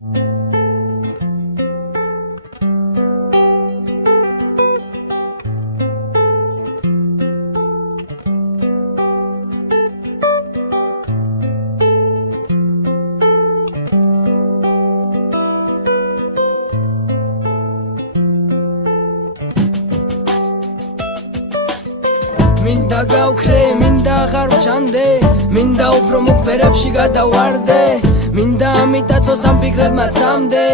მინდა გავქრე, მინდა აღარ ვჩანდე, მინდა უფრო მუქ ფერებში გადავარდე, მინდა ამიტაცოს ამ ფიქრებმა წამდე,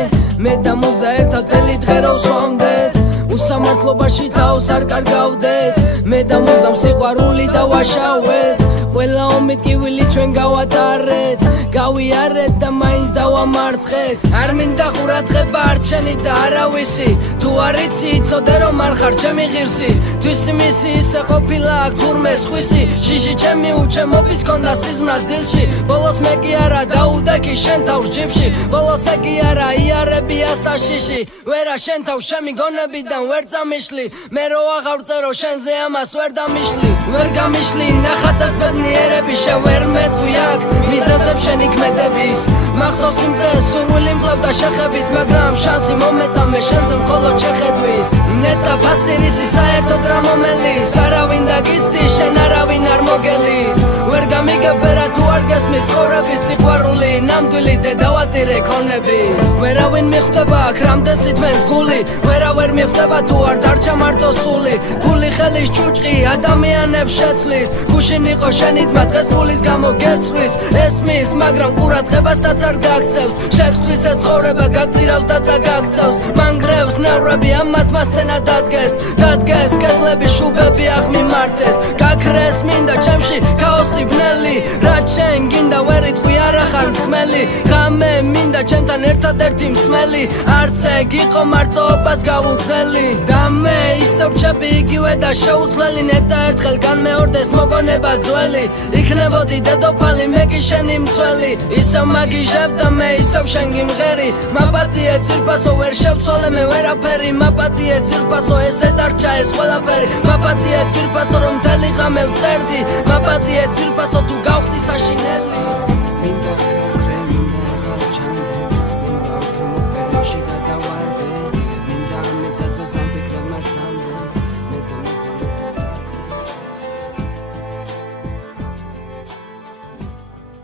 მე და მუზა ერთად მთელი დღე რო ვსვამდეთ, უსამართლობაში თავს არ კარგავდეთ, მე და მუზამ სიყვარული დავაშავეთ, ყველა ომით კივილი ჩვენ გავატარეთ, გავიარეთ და მაინც დავამარცხეთ, არ მინდა ყურადღება არჩენი და არავისი, თუ არ იცი იცოდე რომ არ ხარ ჩემი ღირსი, თვისი მისი ისე ყოფილა აქ თურმე სხვისი, შიში ჩემი უჩემობის კონდა სიზმრა ძილში, ბოლოს მე კი არა დაუდექი შენ თავს ჯიბში, ბოლოს ეგ არა იარები ასაშიში, ვერა შენ თავს ჩემი გონებიდან ვერ წამიშლი, მე რო აღარ წერო შენზე ამას ვერ დამიშლი, ვერ გამიშლი ნახატად ბედნიერები შენ ვერ მეტყვი აქ მიზეზებ შენი ქმედების, მახსოვს იმ დღეს სურვილი მკლავდა შეხების, მაგრამ შანსი მომეცა მე შენზე მხოლოდ შეხედვის, ნეტა ფასირისი საერთოდ რა მომელის, არავინ დაგიცდის შენ არავინ არ მოგელის, ვერ გამიგებ ვერა თუ არ გესმის ცხოვრების სიყვარული, ნამდვილი დედავატირე ქონების, ვერავინ მიხვდება აქ რამდენ სითმენს გული, ვერავერ მიხვდება თუ არ დარჩა მარტო სული, ფული ხელის ჭუჭყი ადამიანებს შეცვლის, გუშინ იყო შენი ძმა დღეს ფულის გამო გესვრის, ესმის მაგრამ ყურადღებასაც არ გაქცევს, შეგვცვლის ეს ცხოვრება გაგწირავს და წაგაქცევს, მანგრევს ნერვები ამ მათმა სცენა დადგეს კედლები შუბები აღ მიმართეს, გაქრეს მინდა ჩემში ქაოსი ბნელი, რაც შენ გინდა ვერ იტყვი არ ახარ თქმელი, ღამე მინდა ჩემთან ერთადერთი მსმელი, არც ეგ იყო მარტოობას გავუძელი, და მე ისევ ვჩები იგივე და შეუძლელი, ნეტა ერთხელ განმეორდეს მოგონება ძველი, იქნებოდი დედოფალი მე კი შენი მცველი, ისევ მაგიჟებ და მე ისევ შენ გიმღერი, მაპატიე ძვირფასო ვერ შევცვალე მე ვერაფერი, მაპატიე ძვირფასო ესე დარჩა ეს ყველაფერი, მაპატიე ძვირფასო რომ მთელი ღამე ვწერდი, მაპატიე ძვირფასო თუ გავხდი საშინელი, მინდა გავქრე, მინდა აღარ ვჩანდე, მინდა უფრო მოკ ფერებში